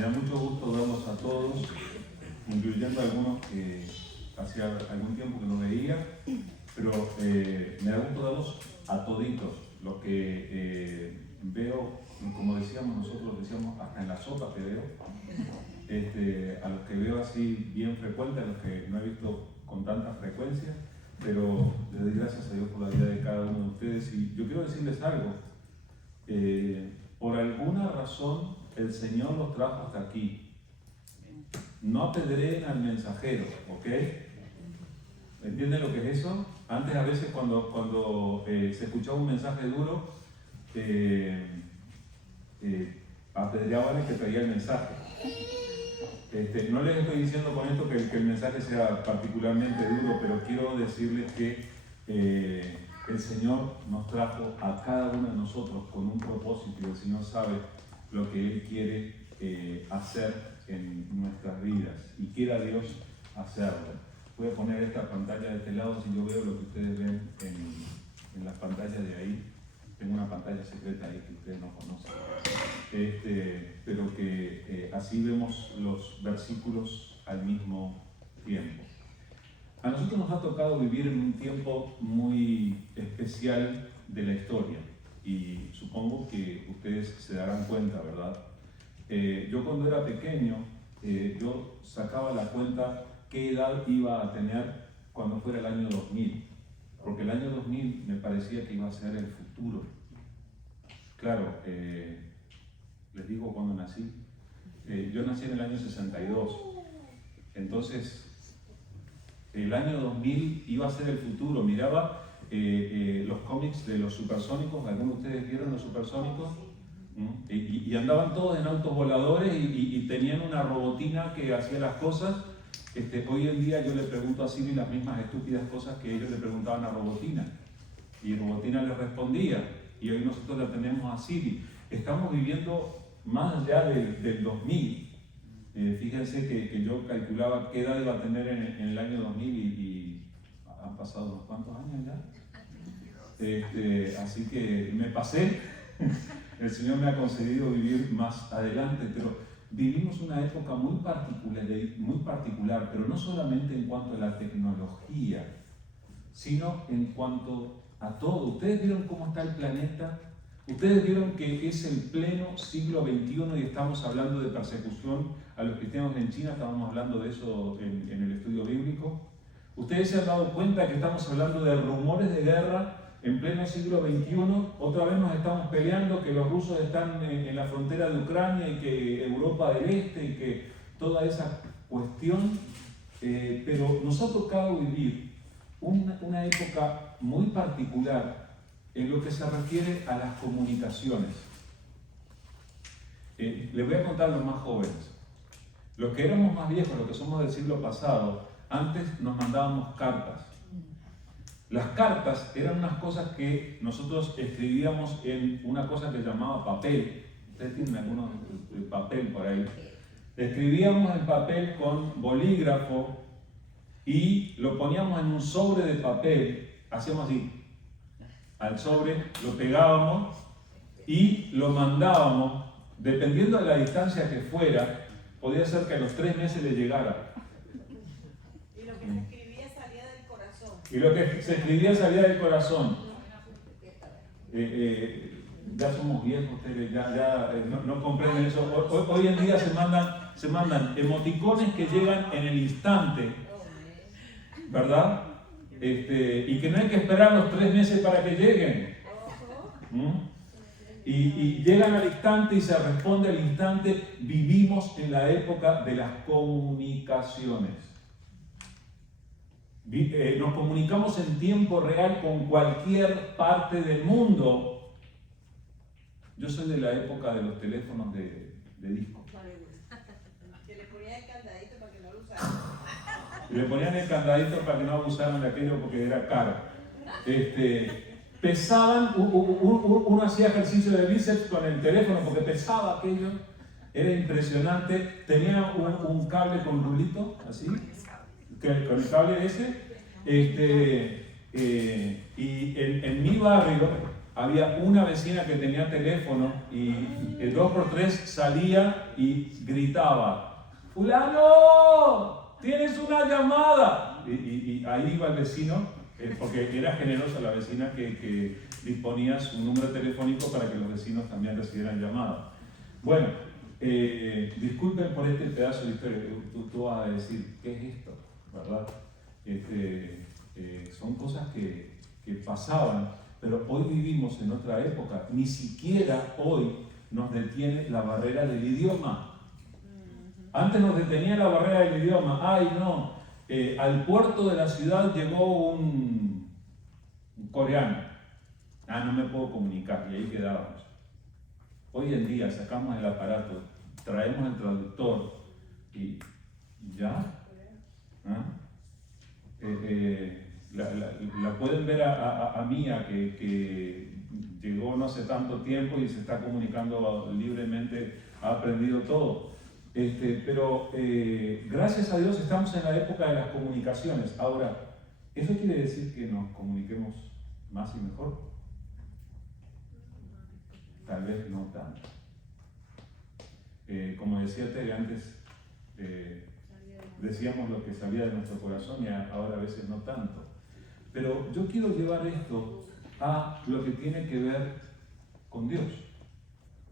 Me da mucho gusto verlos a todos, incluyendo a algunos que hacía algún tiempo que no veía, pero me da gusto verlos a toditos, los que veo, como decíamos nosotros, decíamos hasta en la sopa que veo, a los que veo así bien frecuentes, a los que no he visto con tanta frecuencia, pero le doy gracias a Dios por la vida de cada uno de ustedes. Y yo quiero decirles algo, por alguna razón el Señor los trajo hasta aquí. No apedreen al mensajero, ¿ok? ¿Entienden lo que es eso? Antes a veces cuando se escuchaba un mensaje duro, apedreaban el que traía el mensaje. No les estoy diciendo con esto que el mensaje sea particularmente duro, pero quiero decirles que el Señor nos trajo a cada uno de nosotros con un propósito y el Señor sabe lo que Él quiere hacer en nuestras vidas y quiera Dios hacerlo. Voy a poner esta pantalla de este lado si yo veo lo que ustedes ven en las pantallas de ahí. Tengo una pantalla secreta ahí que ustedes no conocen. Pero que así vemos los versículos al mismo tiempo. A nosotros nos ha tocado vivir en un tiempo muy especial de la historia y supongo que ustedes se darán cuenta, ¿verdad? Yo cuando era pequeño, yo sacaba la cuenta qué edad iba a tener cuando fuera el año 2000, porque el año 2000 me parecía que iba a ser el futuro. Claro, les digo cuando nací. Yo nací en el año 62, entonces el año 2000 iba a ser el futuro. Miraba los cómics de los supersónicos, ¿algunos de ustedes vieron los supersónicos? Y andaban todos en autos voladores y tenían una robotina que hacía las cosas. Hoy en día yo le pregunto a Siri las mismas estúpidas cosas que ellos le preguntaban a Robotina y Robotina les respondía y hoy nosotros la tenemos a Siri. Estamos viviendo más allá del 2000. Fíjense que yo calculaba qué edad iba a tener en el año 2000 y han pasado unos cuantos años ya. Así que me pasé. El Señor me ha concedido vivir más adelante, pero vivimos una época muy particular, pero no solamente en cuanto a la tecnología, sino en cuanto a todo. ¿Ustedes vieron cómo está el planeta? ¿Ustedes vieron que es el pleno siglo XXI y estamos hablando de persecución a los cristianos en China? Estábamos hablando de eso en el estudio bíblico. ¿Ustedes se han dado cuenta que estamos hablando de rumores de guerra en pleno siglo XXI? Otra vez nos estamos peleando, que los rusos están en la frontera de Ucrania y que Europa del Este y que toda esa cuestión. Pero nos ha tocado vivir una época muy particular en lo que se refiere a las comunicaciones. Les voy a contar a los más jóvenes. Los que éramos más viejos, los que somos del siglo pasado, antes nos mandábamos cartas. Las cartas eran unas cosas que nosotros escribíamos en una cosa que se llamaba papel. Ustedes tienen algunos papel por ahí. Escribíamos en papel con bolígrafo y lo poníamos en un sobre de papel. Hacíamos así. Al sobre lo pegábamos y lo mandábamos. Dependiendo de la distancia que fuera, podía ser que a los 3 meses le llegara. Y lo que se escribía salía del corazón. Y lo que se escribía salía del corazón. Ya somos viejos, ustedes ya no comprenden eso. Hoy en día se mandan emoticones que llegan en el instante, ¿verdad? Y que no hay que esperar los 3 meses para que lleguen. Y llegan al instante y se responde al instante. Vivimos en la época de las comunicaciones. Nos comunicamos en tiempo real con cualquier parte del mundo. Yo soy de la época de los teléfonos de disco. Que le ponían el candadito para que no lo usaran. Le ponían el candadito para que no abusaran de aquello porque era caro. Pesaban, uno hacía ejercicio de bíceps con el teléfono porque pesaba aquello. Era impresionante. Tenía un cable con rulito, así. Con el cable ese, y en mi barrio había una vecina que tenía teléfono y el 2x3 salía y gritaba: ¡Fulano! ¡Tienes una llamada! Y ahí iba el vecino, porque era generosa la vecina que disponía su número telefónico para que los vecinos también recibieran llamadas. Bueno, disculpen por este pedazo de historia. Tú vas a decir: ¿qué es esto? ¿Verdad? Son cosas que pasaban, pero hoy vivimos en otra época. Ni siquiera hoy nos detiene la barrera del idioma. Antes nos detenía la barrera del idioma. ¡Ay, no! Al puerto de la ciudad llegó un coreano. No me puedo comunicar, y ahí quedábamos. Hoy en día sacamos el aparato, traemos el traductor y ya. La pueden ver a Mía, que llegó no hace tanto tiempo y se está comunicando libremente, ha aprendido todo. Pero gracias a Dios estamos en la época de las comunicaciones. Ahora, ¿eso quiere decir que nos comuniquemos más y mejor? Tal vez no tanto. Como decía Tere antes, decíamos lo que salía de nuestro corazón y ahora a veces no tanto. Pero yo quiero llevar esto a lo que tiene que ver con Dios.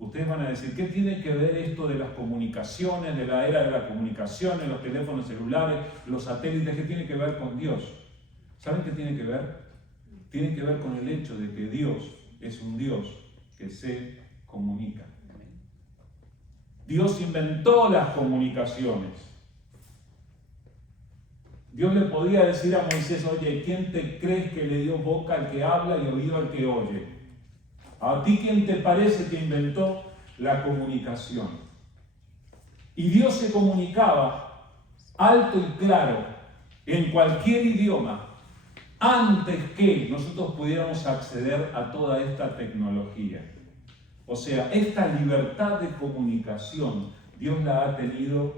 Ustedes van a decir: ¿qué tiene que ver esto de las comunicaciones, de la era de las comunicaciones, los teléfonos celulares, los satélites? ¿Qué tiene que ver con Dios? ¿Saben qué tiene que ver? Tiene que ver con el hecho de que Dios es un Dios que se comunica. Dios inventó las comunicaciones. Dios le podía decir a Moisés: oye, ¿quién te crees que le dio boca al que habla y oído al que oye? ¿A ti quién te parece que inventó la comunicación? Y Dios se comunicaba alto y claro en cualquier idioma antes que nosotros pudiéramos acceder a toda esta tecnología. O sea, esta libertad de comunicación Dios la ha tenido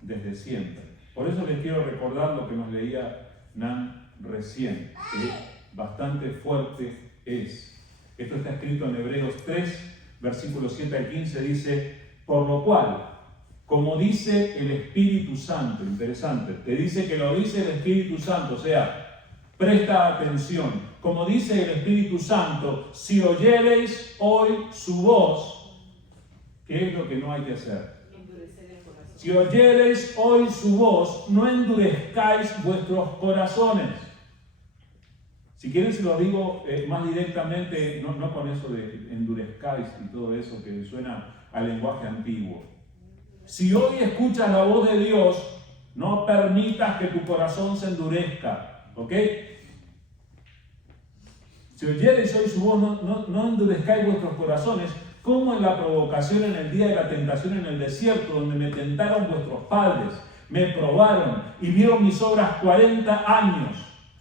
desde siempre. Por eso les quiero recordar lo que nos leía Nan recién, que bastante fuerte es. Esto está escrito en Hebreos 3, versículos 7 al 15, dice: por lo cual, como dice el Espíritu Santo, interesante, te dice que lo dice el Espíritu Santo, o sea, presta atención. Como dice el Espíritu Santo, si oyereis hoy su voz, ¿qué es lo que no hay que hacer? Si oyereis hoy su voz, no endurezcáis vuestros corazones. Si quieren se lo digo más directamente, no con eso de endurezcáis y todo eso que suena a lenguaje antiguo. Si hoy escuchas la voz de Dios, no permitas que tu corazón se endurezca, ¿ok? Si oyereis hoy su voz, no endurezcáis vuestros corazones, como en la provocación en el día de la tentación en el desierto, donde me tentaron vuestros padres, me probaron y vieron mis obras 40 años,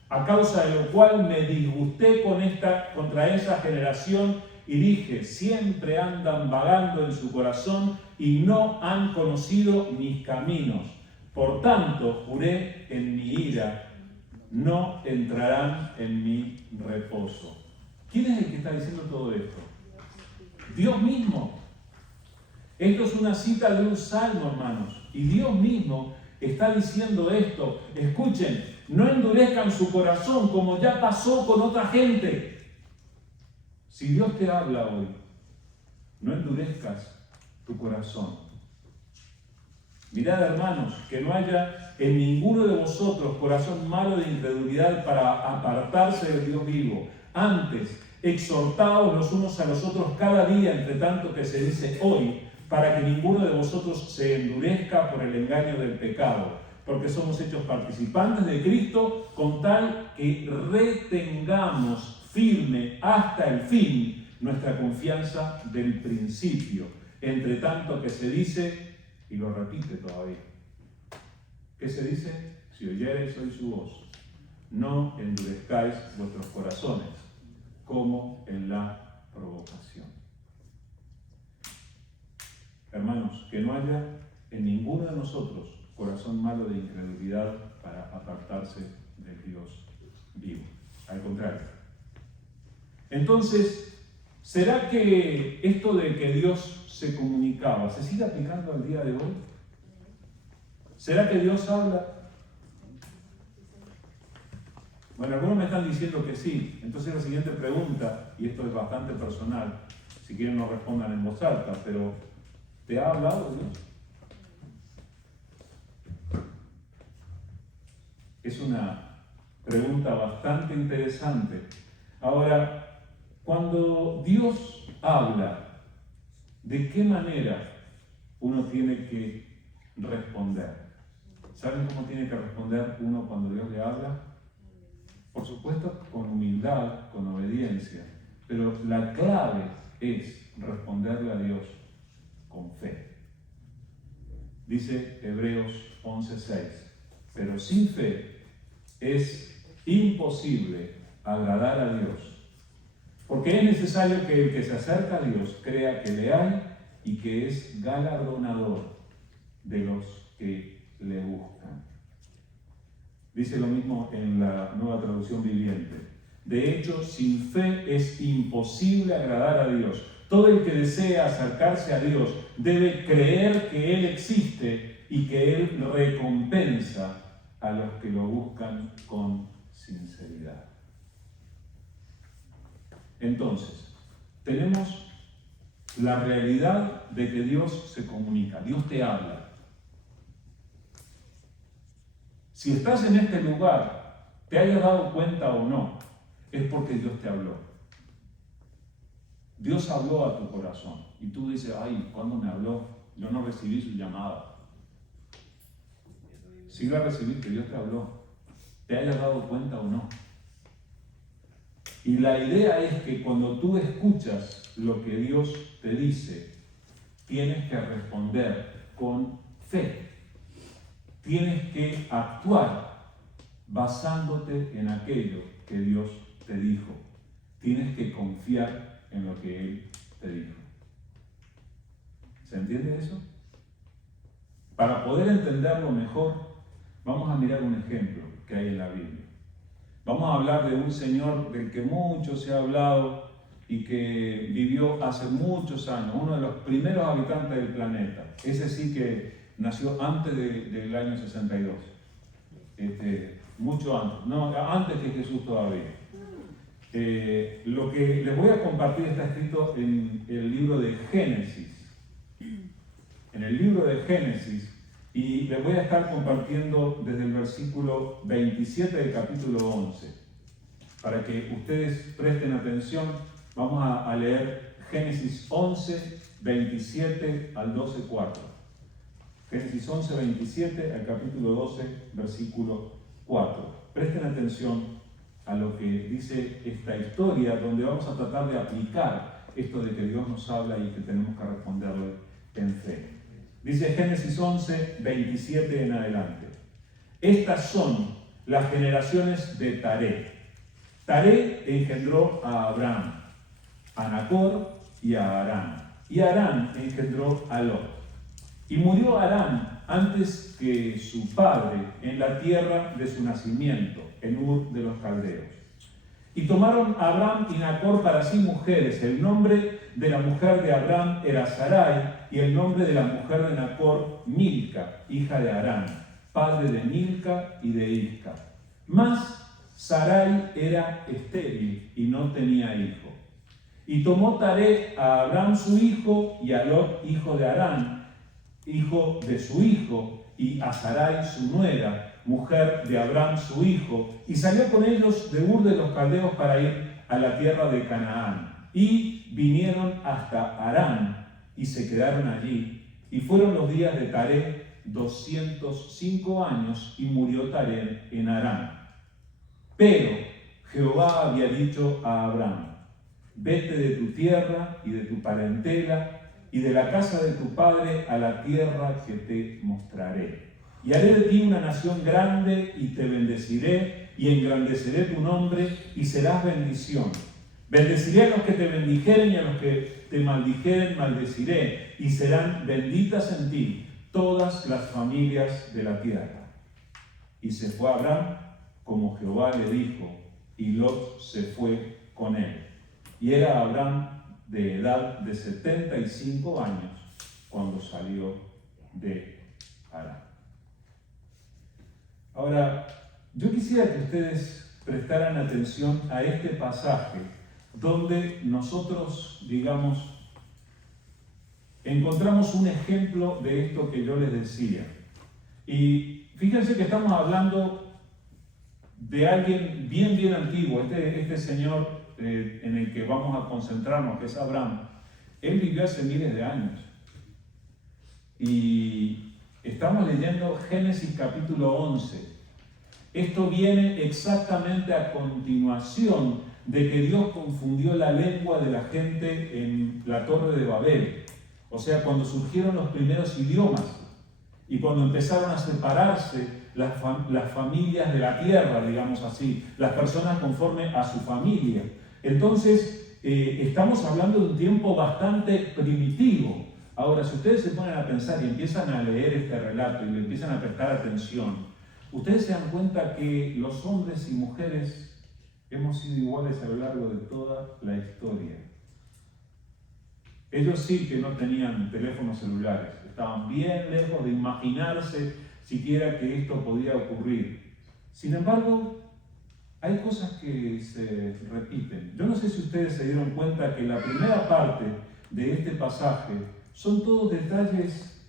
a causa de lo cual me disgusté contra esa generación y dije: siempre andan vagando en su corazón y no han conocido mis caminos. Por tanto, juré en mi ira, no entrarán en mi reposo. ¿Quién es el que está diciendo todo esto? Dios mismo. Esto es una cita de un salmo, hermanos. Y Dios mismo está diciendo esto. Escuchen, no endurezcan su corazón como ya pasó con otra gente. Si Dios te habla hoy, no endurezcas tu corazón. Mirad, hermanos, que no haya en ninguno de vosotros corazón malo de incredulidad para apartarse del Dios vivo. Antes, exhortaos los unos a los otros cada día, entre tanto que se dice hoy, para que ninguno de vosotros se endurezca por el engaño del pecado, porque somos hechos participantes de Cristo, con tal que retengamos firme hasta el fin nuestra confianza del principio, entre tanto que se dice, y lo repite todavía, ¿qué se dice? Si oyereis hoy su voz, no endurezcáis vuestros corazones, como en la provocación. Hermanos, que no haya en ninguno de nosotros corazón malo de incredulidad para apartarse del Dios vivo. Al contrario. Entonces, ¿Será que esto de que Dios se comunicaba se sigue aplicando al día de hoy? ¿Será que Dios habla? Bueno, algunos me están diciendo que sí. Entonces la siguiente pregunta, y esto es bastante personal, si quieren no respondan en voz alta, pero ¿te ha hablado Dios? Es una pregunta bastante interesante. Ahora, cuando Dios habla, ¿de qué manera uno tiene que responder? ¿Saben cómo tiene que responder uno cuando Dios le habla? Por supuesto, con humildad, con obediencia, pero la clave es responderle a Dios con fe. Dice Hebreos 11:6, pero sin fe es imposible agradar a Dios, porque es necesario que el que se acerca a Dios crea que le hay y que es galardonador de los que le buscan. Dice lo mismo en la Nueva Traducción Viviente. De hecho, sin fe es imposible agradar a Dios. Todo el que desea acercarse a Dios debe creer que Él existe y que Él recompensa a los que lo buscan con sinceridad. Entonces, tenemos la realidad de que Dios se comunica, Dios te habla. Si estás en este lugar, te hayas dado cuenta o no, es porque Dios te habló. Dios habló a tu corazón y tú dices, ay, ¿cuándo me habló? Yo no recibí su llamada. Sí la recibiste, Dios te habló. Te hayas dado cuenta o no. Y la idea es que cuando tú escuchas lo que Dios te dice, tienes que responder con fe. Tienes que actuar basándote en aquello que Dios te dijo. Tienes que confiar en lo que Él te dijo. ¿Se entiende eso? Para poder entenderlo mejor, vamos a mirar un ejemplo que hay en la Biblia. Vamos a hablar de un señor del que mucho se ha hablado y que vivió hace muchos años, uno de los primeros habitantes del planeta. Ese sí que nació antes del año 62. Mucho antes, no, antes que Jesús todavía. Lo que les voy a compartir está escrito en el libro de Génesis. En el libro de Génesis, y les voy a estar compartiendo desde el versículo 27 del capítulo 11. Para que ustedes presten atención, vamos a leer Génesis 11, 27 al 12, 4. Génesis 11, 27 al capítulo 12, versículo 4. Presten atención a lo que dice esta historia, donde vamos a tratar de aplicar esto de que Dios nos habla y que tenemos que responderle en fe. Dice Génesis 11, 27 en adelante. Estas son las generaciones de Taré. Taré engendró a Abraham, a Nacor y a Harán. Y Harán engendró a Lot. Y murió Harán antes que su padre en la tierra de su nacimiento, en Ur de los Caldeos. Y tomaron a Abraham y Nacor para sí mujeres. El nombre de la mujer de Abraham era Sarai, y el nombre de la mujer de Nacor, Milca, hija de Harán, padre de Milca y de Isca. Mas Sarai era estéril y no tenía hijo. Y tomó Taré a Abraham su hijo, y a Lot, hijo de Harán, hijo de su hijo, y a Sarai su nuera, mujer de Abraham su hijo, y salió con ellos de Ur de los Caldeos para ir a la tierra de Canaán. Y vinieron hasta Harán, y se quedaron allí. Y fueron los días de Taré 205 años, y murió Taré en Harán. Pero Jehová había dicho a Abraham: vete de tu tierra y de tu parentela y de la casa de tu padre a la tierra que te mostraré. Y haré de ti una nación grande y te bendeciré y engrandeceré tu nombre y serás bendición. Bendeciré a los que te bendijeren y a los que te maldijeren maldeciré, y serán benditas en ti todas las familias de la tierra. Y se fue Abraham como Jehová le dijo, y Lot se fue con él. Y era Abraham de edad de 75 años cuando salió de Harán. Ahora, yo quisiera que ustedes prestaran atención a este pasaje donde nosotros, digamos, encontramos un ejemplo de esto que yo les decía. Y fíjense que estamos hablando de alguien bien antiguo, este señor en el que vamos a concentrarnos, que es Abraham. Él vivió hace miles de años. Y estamos leyendo Génesis capítulo 11. Esto viene exactamente a continuación de que Dios confundió la lengua de la gente en la Torre de Babel. O sea, cuando surgieron los primeros idiomas y cuando empezaron a separarse las familias de la tierra, digamos así, las personas conforme a su familia. Entonces, estamos hablando de un tiempo bastante primitivo. Ahora, si ustedes se ponen a pensar y empiezan a leer este relato y le empiezan a prestar atención, ustedes se dan cuenta que los hombres y mujeres hemos sido iguales a lo largo de toda la historia. Ellos sí que no tenían teléfonos celulares, estaban bien lejos de imaginarse siquiera que esto podía ocurrir. Sin embargo, hay cosas que se repiten. Yo no sé si ustedes se dieron cuenta que la primera parte de este pasaje son todos detalles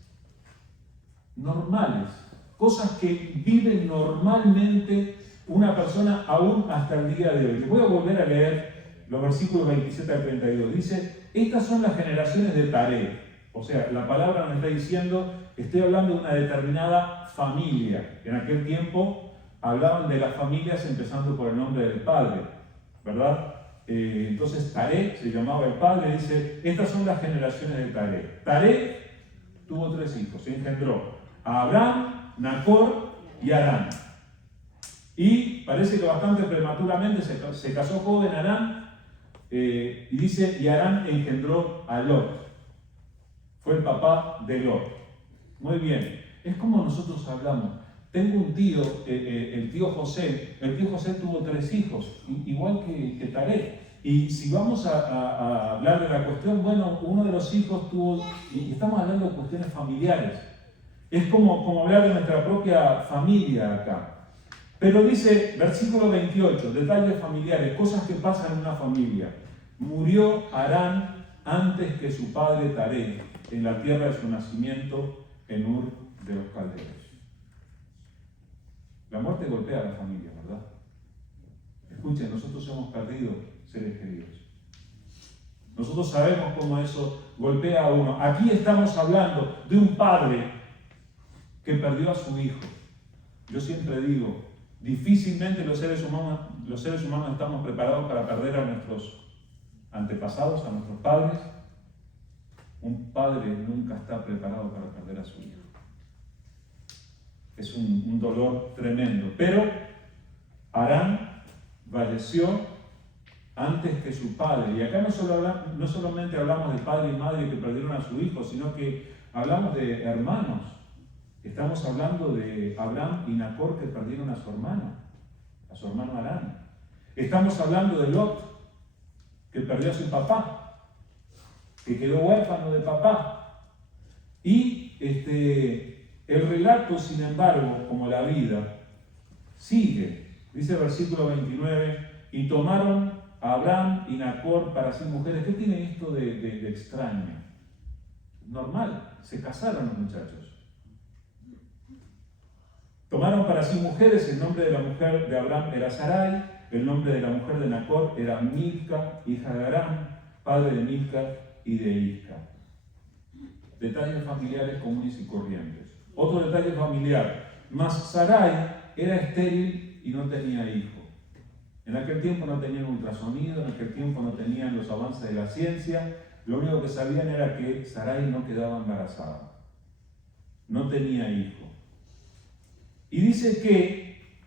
normales, cosas que vive normalmente una persona aún hasta el día de hoy. Les voy a volver a leer los versículos 27 al 32. Dice, estas son las generaciones de Taré. O sea, la palabra me está diciendo, estoy hablando de una determinada familia. En aquel tiempo hablaban de las familias empezando por el nombre del padre, ¿verdad? Entonces Taré se llamaba el padre, dice, estas son las generaciones de Taré. Taré tuvo 3 hijos, se engendró a Abraham, Nacor y Harán. Y parece que bastante prematuramente se casó joven Harán, y dice, y Harán engendró a Lot. Fue el papá de Lot. Muy bien, es como nosotros hablamos. Tengo un tío, el tío José tuvo 3 hijos, igual que Taré. Y si vamos a hablar de la cuestión, bueno, uno de los hijos tuvo, y estamos hablando de cuestiones familiares. Es como hablar de nuestra propia familia acá. Pero dice, versículo 28, detalles familiares, cosas que pasan en una familia. Murió Harán antes que su padre Taré, en la tierra de su nacimiento, en Ur de los Caldeos. La muerte golpea a la familia, ¿verdad? Escuchen, nosotros hemos perdido seres queridos. Nosotros sabemos cómo eso golpea a uno. Aquí estamos hablando de un padre que perdió a su hijo. Yo siempre digo, difícilmente los seres humanos estamos preparados para perder a nuestros antepasados, a nuestros padres. Un padre nunca está preparado para perder a su hijo. Es un dolor tremendo. Pero Harán falleció antes que su padre. Y acá no solamente hablamos de padre y madre que perdieron a su hijo, sino que hablamos de hermanos. Estamos hablando de Abraham y Nacor que perdieron a su hermano Harán. Estamos hablando de Lot, que perdió a su papá, que quedó huérfano de papá. Y el relato, sin embargo, como la vida, sigue. Dice el versículo 29, y tomaron a Abraham y Nacor para sí mujeres. ¿Qué tiene esto de extraño? Normal, se casaron los muchachos. Tomaron para sí mujeres, el nombre de la mujer de Abraham era Sarai, el nombre de la mujer de Nacor era Milca, hija de Harán, padre de Milca y de Isca. Detalles familiares comunes y corrientes. Otro detalle familiar, mas Sarai era estéril y no tenía hijo. En aquel tiempo no tenían ultrasonido, en aquel tiempo no tenían los avances de la ciencia, lo único que sabían era que Sarai no quedaba embarazada, no tenía hijo. Y dice que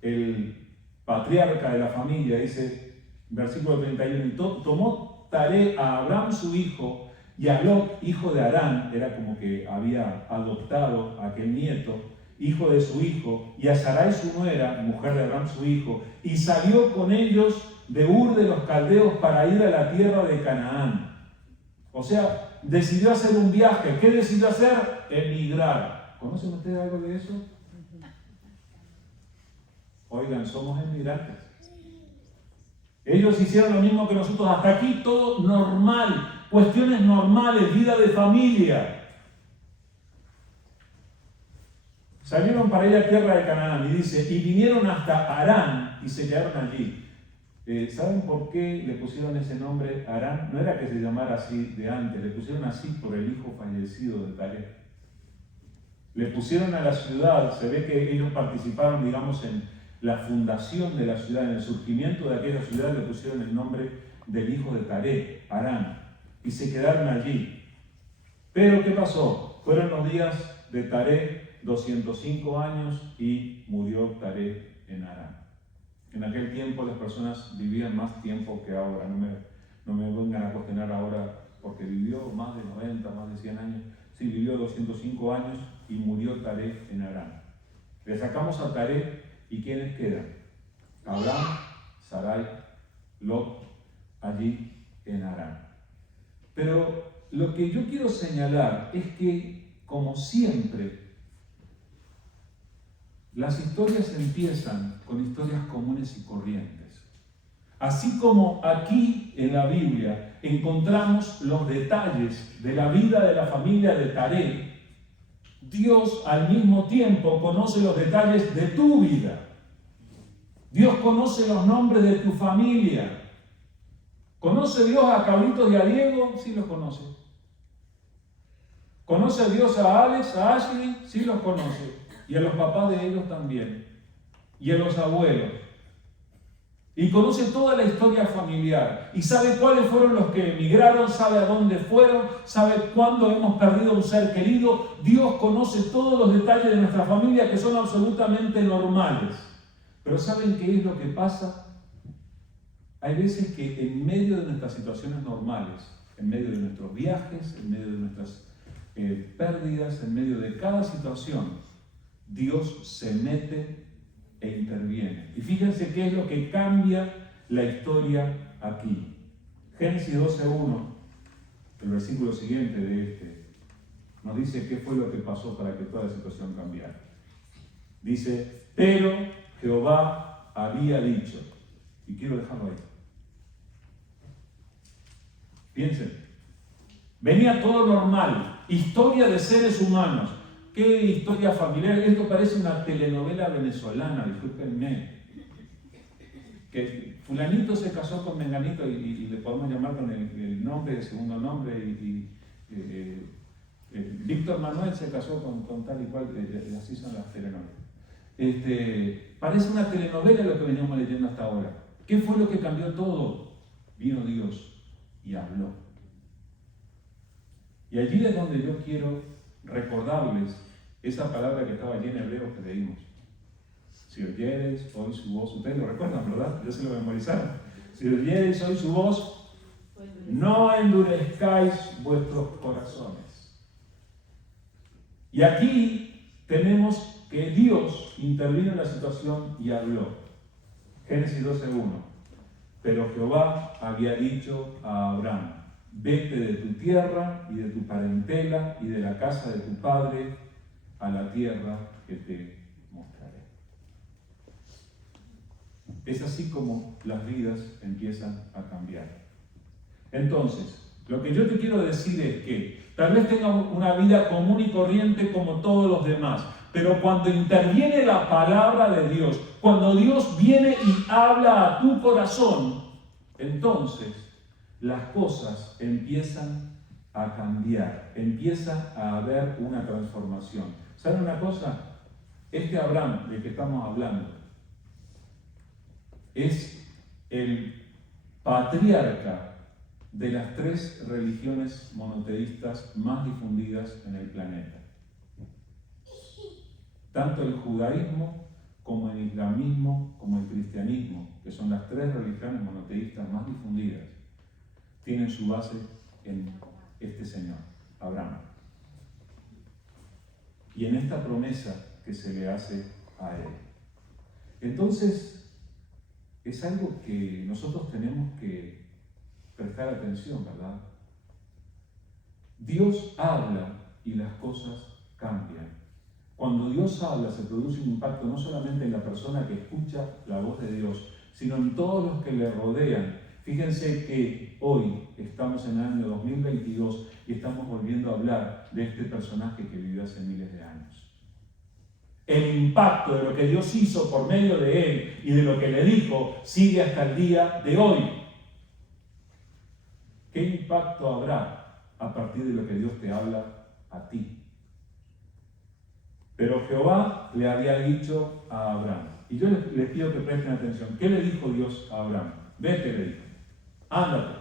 el patriarca de la familia, dice, versículo 31, y tomó Taré a Abraham su hijo y a Lot, hijo de Harán, era como que había adoptado a aquel nieto, hijo de su hijo, y a Sarai su nuera, mujer de Abraham su hijo, y salió con ellos de Ur de los Caldeos para ir a la tierra de Canaán. O sea, decidió hacer un viaje. ¿Qué decidió hacer? Emigrar. ¿Conocen ustedes algo de eso? Oigan, somos emigrantes. Ellos hicieron lo mismo que nosotros. Hasta aquí todo normal. Cuestiones normales, vida de familia. Salieron para ir a tierra de Canaán y dice, y vinieron hasta Harán y se quedaron allí. ¿Saben por qué le pusieron ese nombre Harán? No era que se llamara así de antes, le pusieron así por el hijo fallecido de Taré. Le pusieron a la ciudad, se ve que ellos participaron, digamos, en la fundación de la ciudad, en el surgimiento de aquella ciudad, le pusieron el nombre del hijo de Taré, Harán, y se quedaron allí. Pero ¿qué pasó? Fueron los días de Taré, 205 años, y murió Taré en Harán. En aquel tiempo las personas vivían más tiempo que ahora. No me vengan a cuestionar ahora porque vivió más de 90, más de 100 años. Sí, vivió 205 años y murió Taré en Harán. Le sacamos a Taré y ¿quiénes quedan? Abraham, Sarai, Lot, allí en Harán. Pero lo que yo quiero señalar es que, como siempre, las historias empiezan con historias comunes y corrientes. Así como aquí en la Biblia encontramos los detalles de la vida de la familia de Taré, Dios al mismo tiempo conoce los detalles de tu vida. Dios conoce los nombres de tu familia. ¿Conoce Dios a Carlitos y a Diego? Sí los conoce. ¿Conoce Dios a Alex, a Ashley? Sí los conoce. Y a los papás de ellos también. Y a los abuelos. Y conoce toda la historia familiar. Y sabe cuáles fueron los que emigraron, sabe a dónde fueron, sabe cuándo hemos perdido un ser querido. Dios conoce todos los detalles de nuestra familia que son absolutamente normales. Pero ¿saben qué es lo que pasa? Hay veces que en medio de nuestras situaciones normales, en medio de nuestros viajes, en medio de nuestras pérdidas, en medio de cada situación, Dios se mete e interviene. Y fíjense qué es lo que cambia la historia aquí. Génesis 12:1, el versículo siguiente de este, nos dice qué fue lo que pasó para que toda la situación cambiara. Dice, pero Jehová había dicho, y quiero dejarlo ahí. Piensen, venía todo normal, historia de seres humanos. ¿Qué historia familiar? Esto parece una telenovela venezolana, discúlpenme. Que fulanito se casó con menganito y le podemos llamar con el nombre, el segundo nombre, Víctor Manuel se casó con tal y cual, así son las telenovelas. Parece una telenovela lo que veníamos leyendo hasta ahora. ¿Qué fue lo que cambió todo? Vino Dios y habló. Y allí es donde yo quiero recordarles esa palabra que estaba allí en Hebreos que leímos. Si oyereis hoy su voz, ustedes lo recuerdan, ¿verdad? Ya se lo memorizaron. Si oyereis hoy su voz, no endurezcáis vuestros corazones. Y aquí tenemos que Dios intervino en la situación y habló. Génesis 12:1. Pero Jehová había dicho a Abraham, vete de tu tierra y de tu parentela y de la casa de tu padre a la tierra que te mostraré. Es así como las vidas empiezan a cambiar. Entonces, lo que yo te quiero decir es que tal vez tengas una vida común y corriente como todos los demás, pero cuando interviene la palabra de Dios, cuando Dios viene y habla a tu corazón, entonces las cosas empiezan a cambiar, empieza a haber una transformación. ¿Saben una cosa? Este Abraham del que estamos hablando es el patriarca de las 3 religiones monoteístas más difundidas en el planeta. Tanto el judaísmo como el islamismo como el cristianismo, que son las 3 religiones monoteístas más difundidas, tienen su base en este señor, Abraham. Y en esta promesa que se le hace a él. Entonces, es algo que nosotros tenemos que prestar atención, ¿verdad? Dios habla y las cosas cambian. Cuando Dios habla se produce un impacto no solamente en la persona que escucha la voz de Dios, sino en todos los que le rodean. Fíjense que hoy estamos en el año 2022 y estamos volviendo a hablar de este personaje que vivió hace miles de años. El impacto de lo que Dios hizo por medio de él y de lo que le dijo sigue hasta el día de hoy. ¿Qué impacto habrá a partir de lo que Dios te habla a ti? Pero Jehová le había dicho a Abraham, y yo les pido que presten atención. ¿Qué le dijo Dios a Abraham? Vete, le dijo, ándate.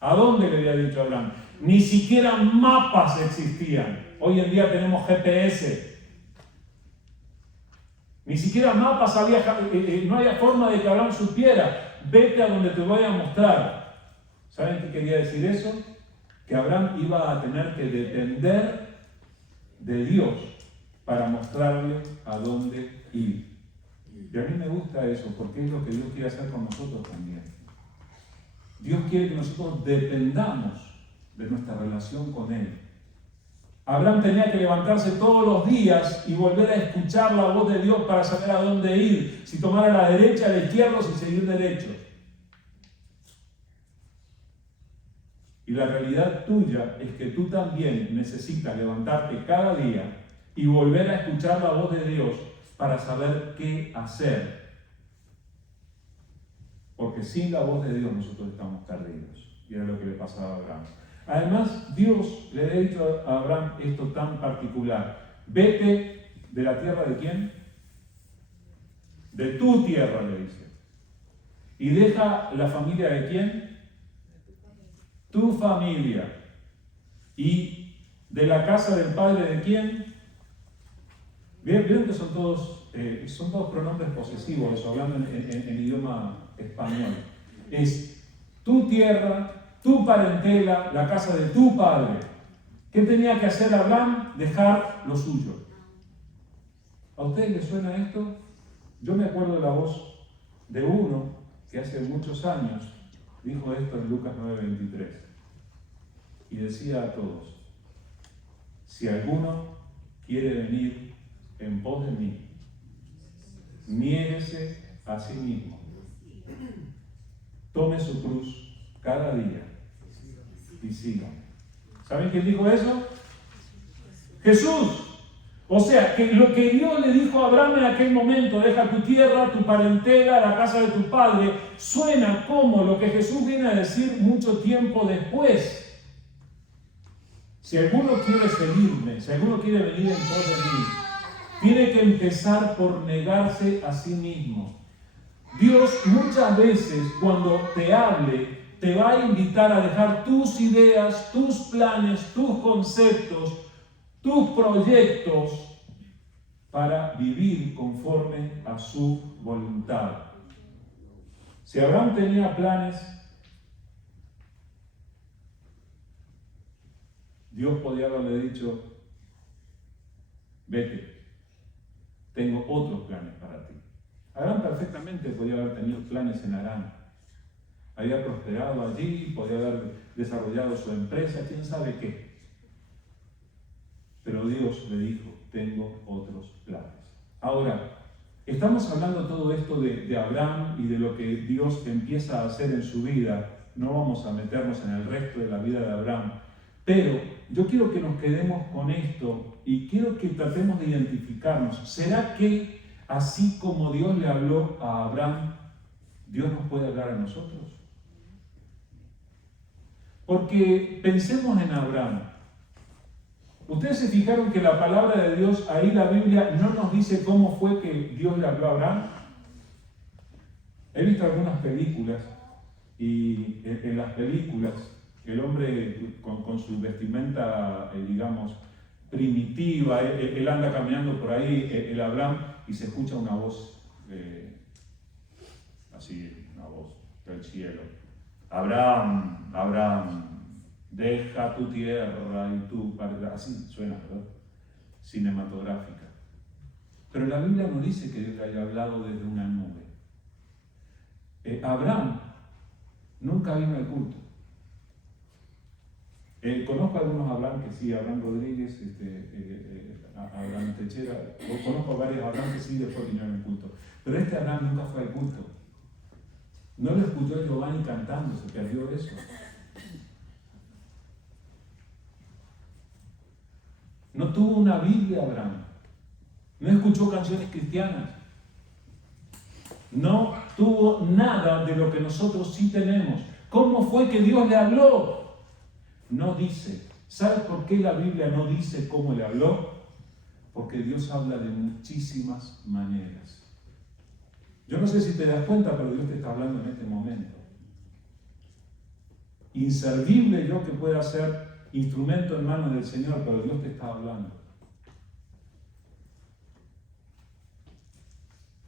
¿A dónde le había dicho a Abraham? Ni siquiera mapas existían. Hoy en día tenemos GPS. Ni siquiera mapas había, no había forma de que Abraham supiera. Vete a donde te voy a mostrar. ¿Saben qué quería decir eso? Que Abraham iba a tener que depender de Dios para mostrarle a dónde ir. Y a mí me gusta eso, porque es lo que Dios quiere hacer con nosotros también. Dios quiere que nosotros dependamos de nuestra relación con Él. Abraham tenía que levantarse todos los días y volver a escuchar la voz de Dios para saber a dónde ir, si tomar a la derecha, a la izquierda o si seguir derecho. Y la realidad tuya es que tú también necesitas levantarte cada día y volver a escuchar la voz de Dios para saber qué hacer. Porque sin la voz de Dios nosotros estamos perdidos. Y era lo que le pasaba a Abraham. Además, Dios le ha dicho a Abraham esto tan particular. Vete de la tierra de ¿quién? De tu tierra, le dice. Y deja la familia de ¿quién? Tu familia. Y de la casa del padre de ¿quién? Vieron que son todos pronombres posesivos, eso, hablando en idioma español. Es tu tierra, tu parentela, la casa de tu padre. ¿Qué tenía que hacer Abraham? Dejar lo suyo. ¿A ustedes les suena esto? Yo me acuerdo de la voz de uno que hace muchos años dijo esto en Lucas 9:23. Y decía a todos, si alguno quiere venir en pos de mí, niéguese a sí mismo, tome su cruz cada día y siga. ¿Saben quién dijo eso? Jesús. O sea, que lo que Dios le dijo a Abraham en aquel momento, deja tu tierra, tu parentela, la casa de tu padre, suena como lo que Jesús viene a decir mucho tiempo después. Si alguno quiere seguirme, si alguno quiere venir en pos de mí, tiene que empezar por negarse a sí mismo. Dios muchas veces cuando te hable, te va a invitar a dejar tus ideas, tus planes, tus conceptos, tus proyectos para vivir conforme a su voluntad. Si Abraham tenía planes, Dios podía haberle dicho, vete, tengo otros planes para ti. Abraham perfectamente podía haber tenido planes en Harán. Había prosperado allí, podía haber desarrollado su empresa, quién sabe qué. Pero Dios le dijo, tengo otros planes. Ahora, estamos hablando todo esto de Abraham y de lo que Dios empieza a hacer en su vida. No vamos a meternos en el resto de la vida de Abraham. Pero yo quiero que nos quedemos con esto y quiero que tratemos de identificarnos. ¿Será que así como Dios le habló a Abraham, Dios nos puede hablar a nosotros? Porque pensemos en Abraham. ¿Ustedes se fijaron que la palabra de Dios, ahí la Biblia no nos dice cómo fue que Dios le habló a Abraham? He visto algunas películas y en las películas el hombre con su vestimenta, digamos, primitiva, él anda caminando por ahí, el Abraham, y se escucha una voz, así, una voz del cielo. Abraham, Abraham, deja tu tierra y tu padre. Así suena, ¿verdad? Cinematográfica. Pero la Biblia no dice que Dios le haya hablado desde una nube. Abraham nunca vino al culto. Conozco a algunos Abraham que sí, Abraham Rodríguez, Abraham Techera, conozco a varios Abraham que sí después vinieron al culto. Pero este Abraham nunca fue al culto. No lo escuchó Giovanni cantando, se perdió eso. No tuvo una Biblia Abraham. No escuchó canciones cristianas. No tuvo nada de lo que nosotros sí tenemos. ¿Cómo fue que Dios le habló? No dice. ¿Sabes por qué la Biblia no dice cómo le habló? Porque Dios habla de muchísimas maneras. Yo no sé si te das cuenta, pero Dios te está hablando en este momento. Inservible yo que pueda ser instrumento en manos del Señor, pero Dios te está hablando.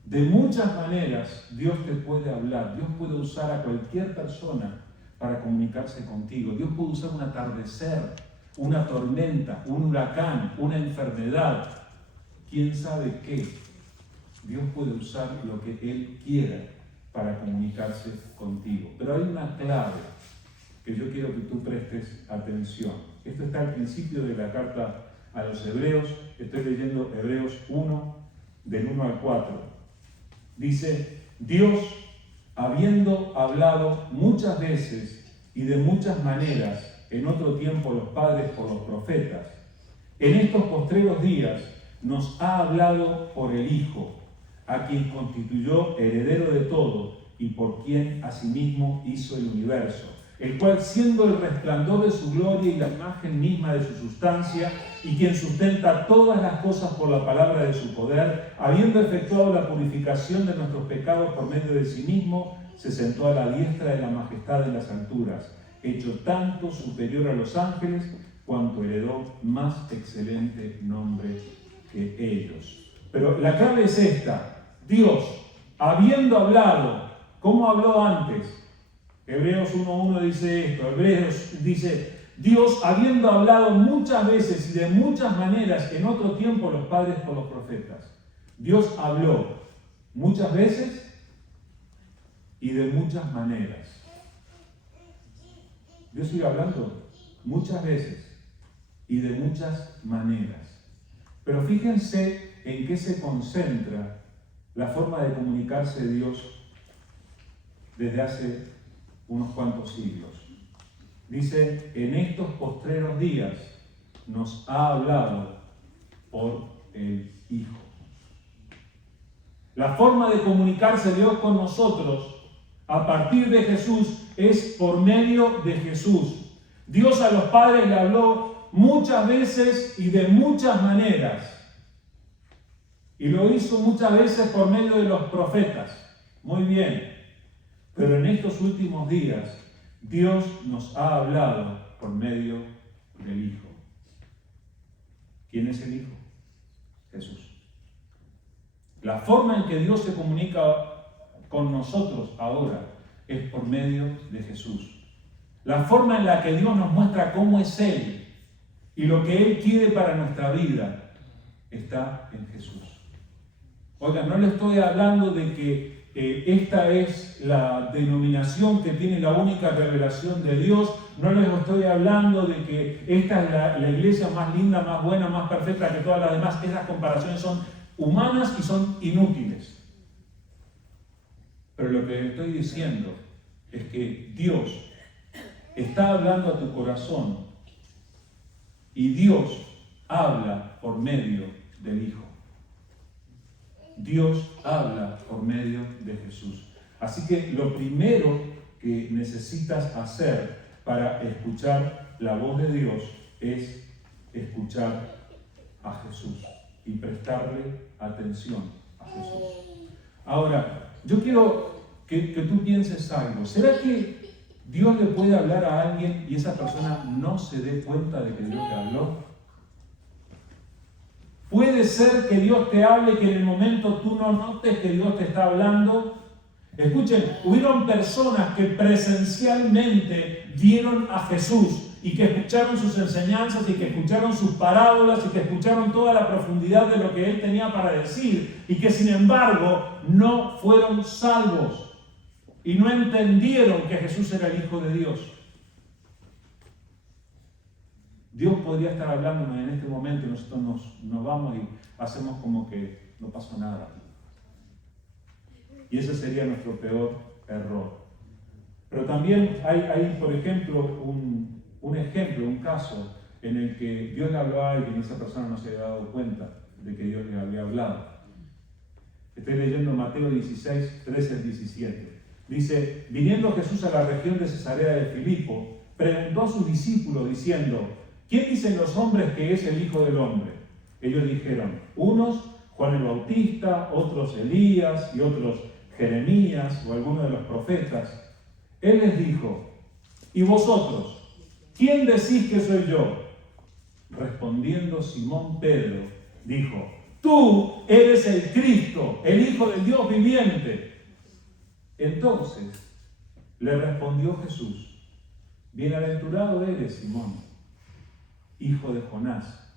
De muchas maneras Dios te puede hablar. Dios puede usar a cualquier persona para comunicarse contigo. Dios puede usar un atardecer, una tormenta, un huracán, una enfermedad. ¿Quién sabe qué? Dios puede usar lo que Él quiera para comunicarse contigo. Pero hay una clave que yo quiero que tú prestes atención. Esto está al principio de la carta a los Hebreos. Estoy leyendo Hebreos 1, del 1 al 4. Dice, Dios, habiendo hablado muchas veces y de muchas maneras en otro tiempo los padres por los profetas, en estos postreros días nos ha hablado por el Hijo, a quien constituyó heredero de todo y por quien asimismo hizo el universo, el cual siendo el resplandor de su gloria y la imagen misma de su sustancia, y quien sustenta todas las cosas por la palabra de su poder, habiendo efectuado la purificación de nuestros pecados por medio de sí mismo, se sentó a la diestra de la majestad en las alturas, hecho tanto superior a los ángeles, cuanto heredó más excelente nombre que ellos. Pero la clave es esta: Dios, habiendo hablado, ¿cómo habló antes? Hebreos 1.1 dice esto, Hebreos dice, Dios habiendo hablado muchas veces y de muchas maneras en otro tiempo los padres por los profetas. Dios habló muchas veces y de muchas maneras. Dios sigue hablando muchas veces y de muchas maneras. Pero fíjense en qué se concentra la forma de comunicarse de Dios desde hace unos cuantos siglos. Dice, en estos postreros días nos ha hablado por el Hijo. La forma de comunicarse Dios con nosotros a partir de Jesús es por medio de Jesús. Dios a los padres le habló muchas veces y de muchas maneras. Y lo hizo muchas veces por medio de los profetas. Muy bien. Pero en estos últimos días, Dios nos ha hablado por medio del Hijo. ¿Quién es el Hijo? Jesús. La forma en que Dios se comunica con nosotros ahora es por medio de Jesús. La forma en la que Dios nos muestra cómo es Él y lo que Él quiere para nuestra vida está en Jesús. Oigan, no le estoy hablando de que esta es la denominación que tiene la única revelación de Dios. No les estoy hablando de que esta es la iglesia más linda, más buena, más perfecta que todas las demás. Esas comparaciones son humanas y son inútiles. Pero lo que estoy diciendo es que Dios está hablando a tu corazón y Dios habla por medio del Hijo. Dios habla por medio de Jesús. Así que lo primero que necesitas hacer para escuchar la voz de Dios es escuchar a Jesús y prestarle atención a Jesús. Ahora, yo quiero que tú pienses algo. ¿Será que Dios le puede hablar a alguien y esa persona no se dé cuenta de que Dios le habló? Puede ser que Dios te hable, que en el momento tú no notes que Dios te está hablando. Escuchen, hubieron personas que presencialmente vieron a Jesús y que escucharon sus enseñanzas y que escucharon sus parábolas y que escucharon toda la profundidad de lo que Él tenía para decir y que sin embargo no fueron salvos y no entendieron que Jesús era el Hijo de Dios. Dios podría estar hablándonos en este momento y nosotros nos vamos y hacemos como que no pasó nada. Y ese sería nuestro peor error. Pero también hay por ejemplo, un caso en el que Dios le habló a alguien y esa persona no se había dado cuenta de que Dios le había hablado. Estoy leyendo Mateo 16, 13 al 17. Dice, viniendo Jesús a la región de Cesarea de Filipo, preguntó a sus discípulos diciendo, ¿quién dicen los hombres que es el Hijo del Hombre? Ellos dijeron, unos Juan el Bautista, otros Elías y otros Jeremías o alguno de los profetas. Él les dijo, ¿y vosotros? ¿Quién decís que soy yo? Respondiendo Simón Pedro, dijo, tú eres el Cristo, el Hijo del Dios viviente. Entonces le respondió Jesús, bienaventurado eres, Simón, hijo de Jonás,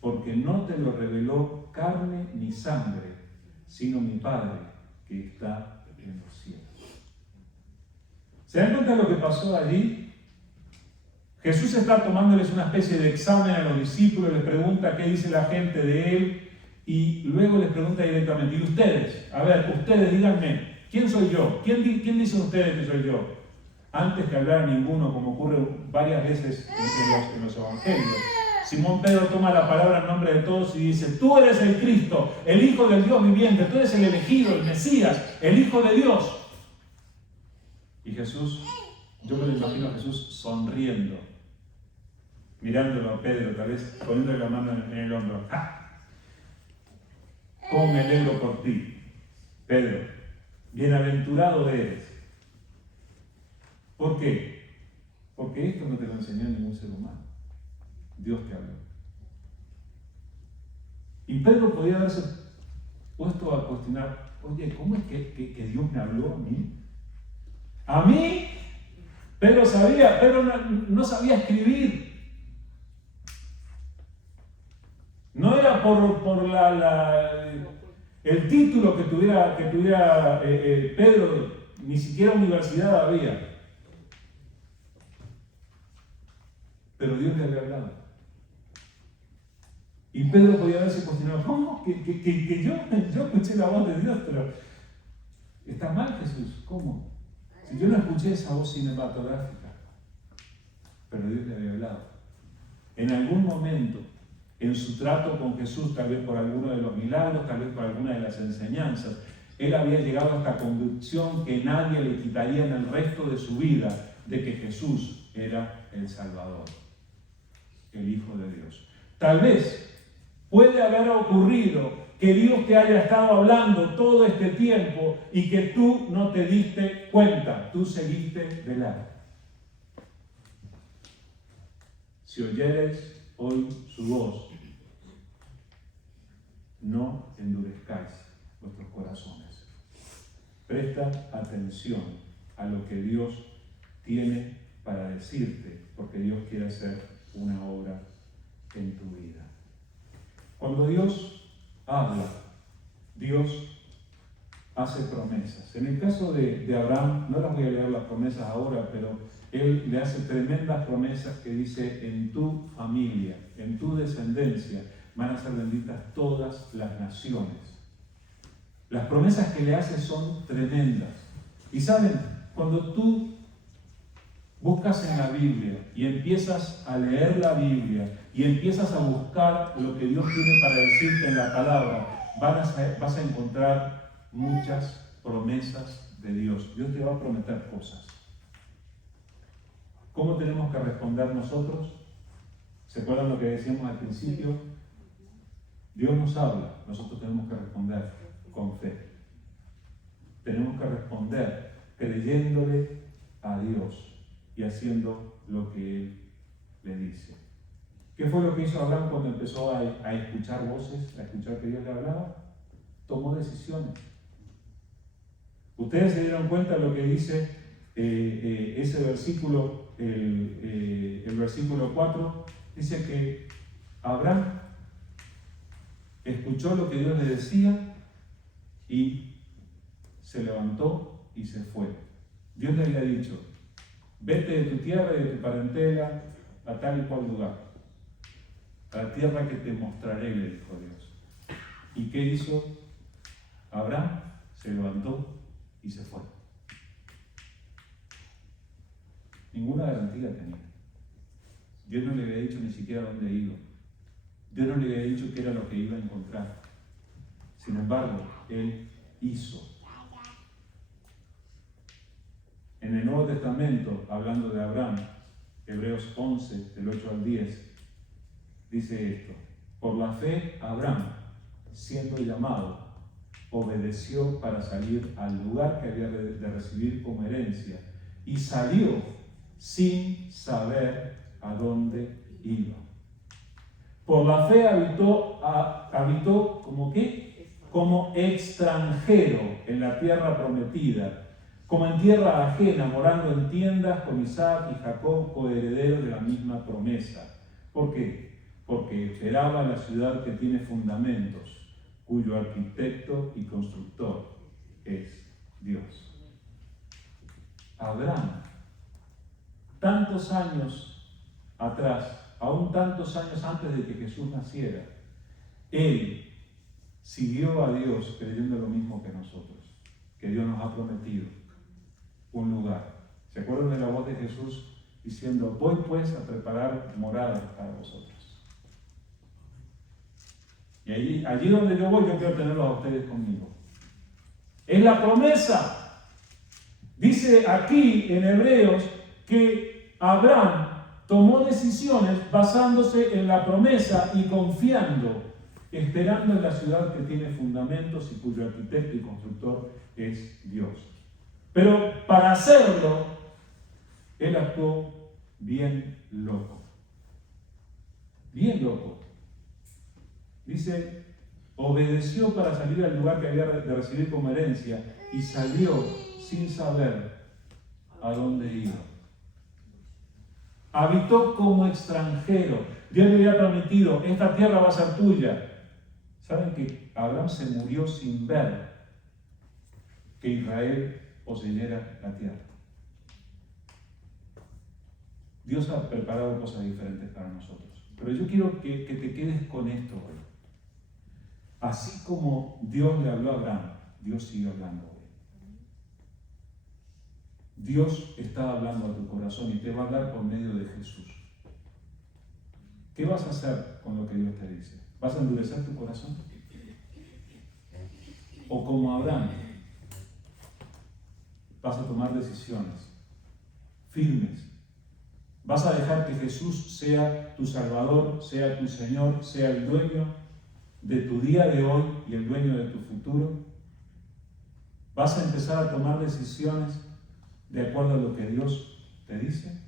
porque no te lo reveló carne ni sangre, sino mi Padre que está en los cielos. ¿Se dan cuenta de lo que pasó allí? Jesús está tomándoles una especie de examen a los discípulos, les pregunta qué dice la gente de él y luego les pregunta directamente, ¿y ustedes? A ver, ustedes díganme, ¿quién soy yo? ¿Quién dicen ustedes que soy yo? Antes que hablar ninguno, como ocurre varias veces en los evangelios, Simón Pedro toma la palabra en nombre de todos y dice, tú eres el Cristo, el Hijo del Dios viviente, tú eres el elegido, el Mesías, el Hijo de Dios. Y Jesús, yo me lo imagino a Jesús sonriendo, mirándolo a Pedro, tal vez poniéndole la mano en el hombro. ¡Ja! ¿Cómo me alegro por ti, Pedro? Bienaventurado eres. ¿Por qué? Porque esto no te lo enseñó ningún ser humano. Dios te habló. Y Pedro podía haberse puesto a cuestionar, oye, ¿cómo es que Dios me habló a mí? ¿A mí? Pedro no sabía escribir. No era por el título que tuviera Pedro, ni siquiera universidad había. Pero Dios le había hablado. Y Pedro podía haberse cuestionado, ¿cómo? Que yo escuché la voz de Dios, pero está mal, Jesús, ¿cómo? Si yo no escuché esa voz cinematográfica, pero Dios le había hablado. En algún momento, en su trato con Jesús, tal vez por alguno de los milagros, tal vez por alguna de las enseñanzas, él había llegado a esta convicción que nadie le quitaría en el resto de su vida de que Jesús era el Salvador, el Hijo de Dios. Tal vez puede haber ocurrido que Dios te haya estado hablando todo este tiempo y que tú no te diste cuenta, tú seguiste de lado. Si oyeres hoy su voz, no endurezcáis vuestros corazones. Presta atención a lo que Dios tiene para decirte, porque Dios quiere hacer una obra en tu vida. Cuando Dios habla, Dios hace promesas. En el caso de Abraham, no las voy a leer las promesas ahora, pero él le hace tremendas promesas que dice, en tu familia, en tu descendencia, van a ser benditas todas las naciones. Las promesas que le hace son tremendas. Y saben, cuando tú buscas en la Biblia y empiezas a leer la Biblia y empiezas a buscar lo que Dios tiene para decirte en la palabra, vas a encontrar muchas promesas de Dios. Dios te va a prometer cosas. ¿Cómo tenemos que responder nosotros? ¿Se acuerdan lo que decíamos al principio? Dios nos habla, nosotros tenemos que responder con fe. Tenemos que responder creyéndole a Dios y haciendo lo que Él le dice. ¿Qué fue lo que hizo Abraham cuando empezó a escuchar voces, a escuchar que Dios le hablaba? Tomó decisiones. Ustedes se dieron cuenta de lo que dice ese versículo, el versículo 4, dice que Abraham escuchó lo que Dios le decía y se levantó y se fue. Dios le había dicho, vete de tu tierra y de tu parentela a tal y cual lugar. a la tierra que te mostraré, le dijo Dios. ¿Y qué hizo Abraham? Se levantó y se fue. Ninguna garantía tenía. Dios no le había dicho ni siquiera dónde iba. Dios no le había dicho qué era lo que iba a encontrar. Sin embargo, él hizo. En el Nuevo Testamento, hablando de Abraham, Hebreos 11, del 8 al 10, dice esto: por la fe, Abraham, siendo llamado, obedeció para salir al lugar que había de recibir como herencia, y salió sin saber a dónde iba. Por la fe habitó ¿como qué? Como extranjero en la tierra prometida, como en tierra ajena, morando en tiendas con Isaac y Jacob, coherederos de la misma promesa. ¿Por qué? Porque esperaba la ciudad que tiene fundamentos, cuyo arquitecto y constructor es Dios. Abraham, tantos años atrás, aún tantos años antes de que Jesús naciera, él siguió a Dios creyendo lo mismo que nosotros, que Dios nos ha prometido un lugar. ¿Se acuerdan de la voz de Jesús diciendo: voy pues a preparar moradas para vosotros? Y allí donde yo voy, yo quiero tenerlos a ustedes conmigo. Es la promesa. Dice aquí en Hebreos que Abraham tomó decisiones basándose en la promesa y confiando, esperando en la ciudad que tiene fundamentos y cuyo arquitecto y constructor es Dios. Pero para hacerlo, él actuó bien loco. Bien loco. Dice, obedeció para salir al lugar que había de recibir como herencia y salió sin saber a dónde iba. Habitó como extranjero. Dios le había prometido: esta tierra va a ser tuya. ¿Saben que Abraham se murió sin ver que Israel poseyera la tierra? Dios ha preparado cosas diferentes para nosotros. Pero yo quiero que te quedes con esto hoy. Así como Dios le habló a Abraham, Dios sigue hablando hoy. Dios está hablando a tu corazón y te va a hablar por medio de Jesús. ¿Qué vas a hacer con lo que Dios te dice? ¿Vas a endurecer tu corazón? O como Abraham, vas a tomar decisiones firmes. Vas a dejar que Jesús sea tu Salvador, sea tu Señor, sea el dueño de tu día de hoy y el dueño de tu futuro. Vas a empezar a tomar decisiones de acuerdo a lo que Dios te dice.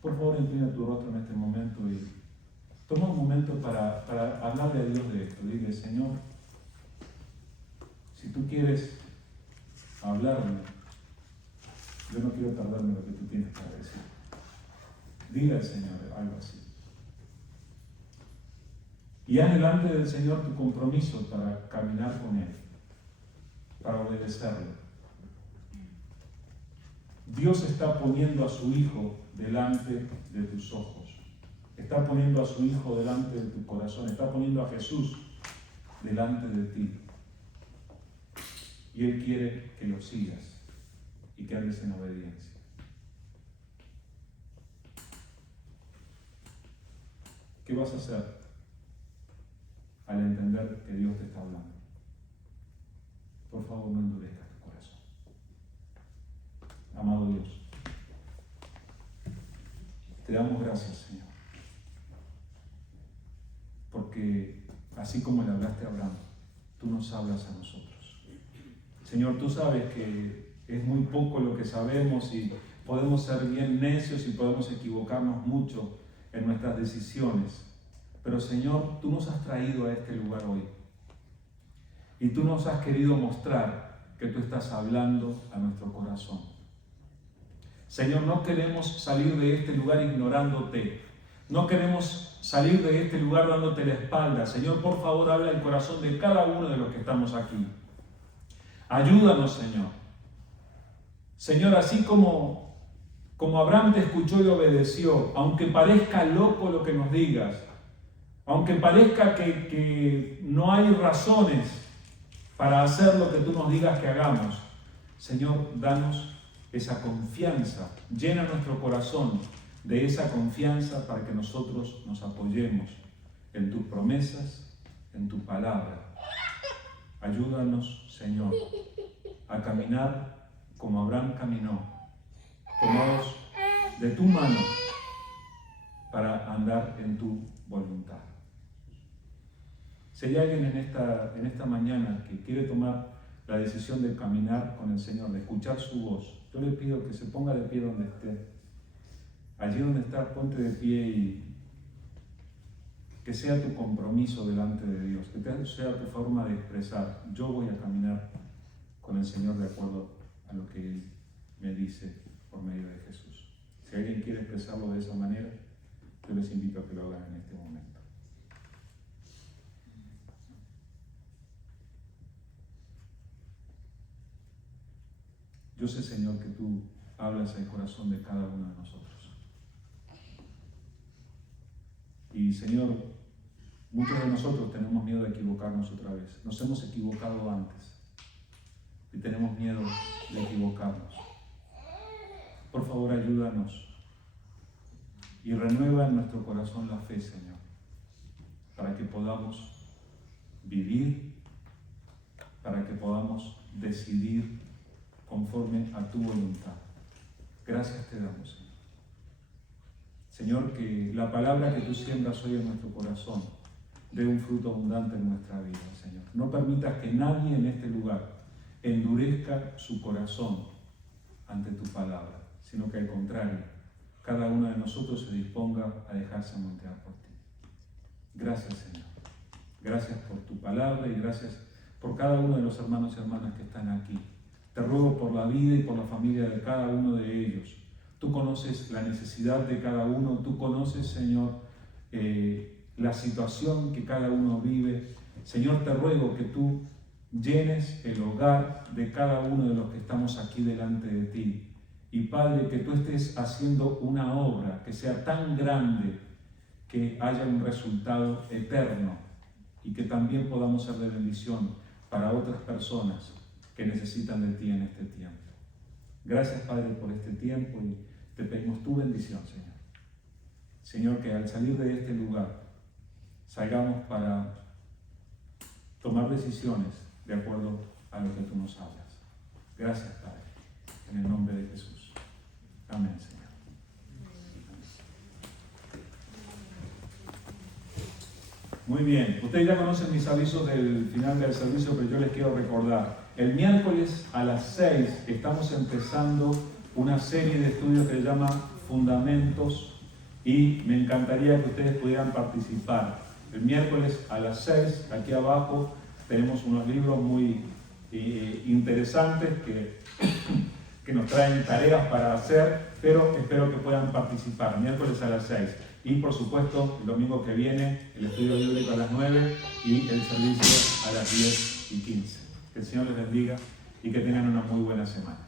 Por favor, inclina tu rostro en este momento y toma un momento para hablarle a Dios de esto. Dile: Señor, si tú quieres hablarme, yo no quiero tardarme lo que tú tienes para decir. Dile al Señor algo así. Y haz delante del Señor tu compromiso para caminar con Él, para obedecerlo. Dios está poniendo a su Hijo delante de tus ojos. Está poniendo a su Hijo delante de tu corazón. Está poniendo a Jesús delante de ti. Y Él quiere que lo sigas y que andes en obediencia. ¿Qué vas a hacer al entender que Dios te está hablando? Por favor, no endurezcas tu corazón. Amado Dios, te damos gracias, Señor, porque así como le hablaste a Abraham, tú nos hablas a nosotros. Señor, tú sabes que es muy poco lo que sabemos y podemos ser bien necios y podemos equivocarnos mucho en nuestras decisiones. Pero Señor, tú nos has traído a este lugar hoy y tú nos has querido mostrar que tú estás hablando a nuestro corazón. Señor, no queremos salir de este lugar ignorándote. No queremos salir de este lugar dándote la espalda. Señor, por favor, habla el corazón de cada uno de los que estamos aquí. Ayúdanos, Señor. Señor, así como Como Abraham te escuchó y obedeció, aunque parezca loco lo que nos digas, aunque parezca que no hay razones para hacer lo que tú nos digas que hagamos, Señor, danos esa confianza, llena nuestro corazón de esa confianza para que nosotros nos apoyemos en tus promesas, en tu palabra. Ayúdanos, Señor, a caminar como Abraham caminó, tomados de tu mano para andar en tu voluntad. Si hay alguien en esta mañana que quiere tomar la decisión de caminar con el Señor, de escuchar su voz, yo le pido que se ponga de pie donde esté. Allí donde está, ponte de pie y que sea tu compromiso delante de Dios, que sea tu forma de expresar: yo voy a caminar con el Señor de acuerdo a lo que Él me dice por medio de Jesús. Si alguien quiere expresarlo de esa manera, yo les invito a que lo hagan en este momento. Yo sé, Señor, que tú hablas al corazón de cada uno de nosotros. Y, Señor, muchos de nosotros tenemos miedo de equivocarnos otra vez. Nos hemos equivocado antes y tenemos miedo de equivocarnos. Por favor, ayúdanos y renueva en nuestro corazón la fe, Señor, para que podamos vivir, para que podamos decidir conforme a tu voluntad. Gracias te damos, Señor. Señor, que la palabra que tú siembras hoy en nuestro corazón dé un fruto abundante en nuestra vida, Señor. No permitas que nadie en este lugar endurezca su corazón ante tu palabra, sino que al contrario, cada uno de nosotros se disponga a dejarse moldear por ti. Gracias, Señor. Gracias por tu palabra y gracias por cada uno de los hermanos y hermanas que están aquí. Te ruego por la vida y por la familia de cada uno de ellos. Tú conoces la necesidad de cada uno, tú conoces, Señor, la situación que cada uno vive. Señor, te ruego que tú llenes el hogar de cada uno de los que estamos aquí delante de ti. Y Padre, que tú estés haciendo una obra que sea tan grande que haya un resultado eterno y que también podamos ser de bendición para otras personas que necesitan de ti en este tiempo. Gracias, Padre, por este tiempo y te pedimos tu bendición, Señor. Señor, que al salir de este lugar salgamos para tomar decisiones de acuerdo a lo que tú nos hablas. Gracias, Padre, en el nombre de Jesús. Amén, Señor. Muy bien, ustedes ya conocen mis avisos del final del servicio, pero yo les quiero recordar. El miércoles a las 6 estamos empezando una serie de estudios que se llama Fundamentos y me encantaría que ustedes pudieran participar. El miércoles a las 6, aquí abajo, tenemos unos libros muy interesantes que nos traen tareas para hacer, pero espero que puedan participar. Miércoles a las 6. Y por supuesto, el domingo que viene, el estudio bíblico a las 9 y el servicio a las 10:15. Que el Señor les bendiga y que tengan una muy buena semana.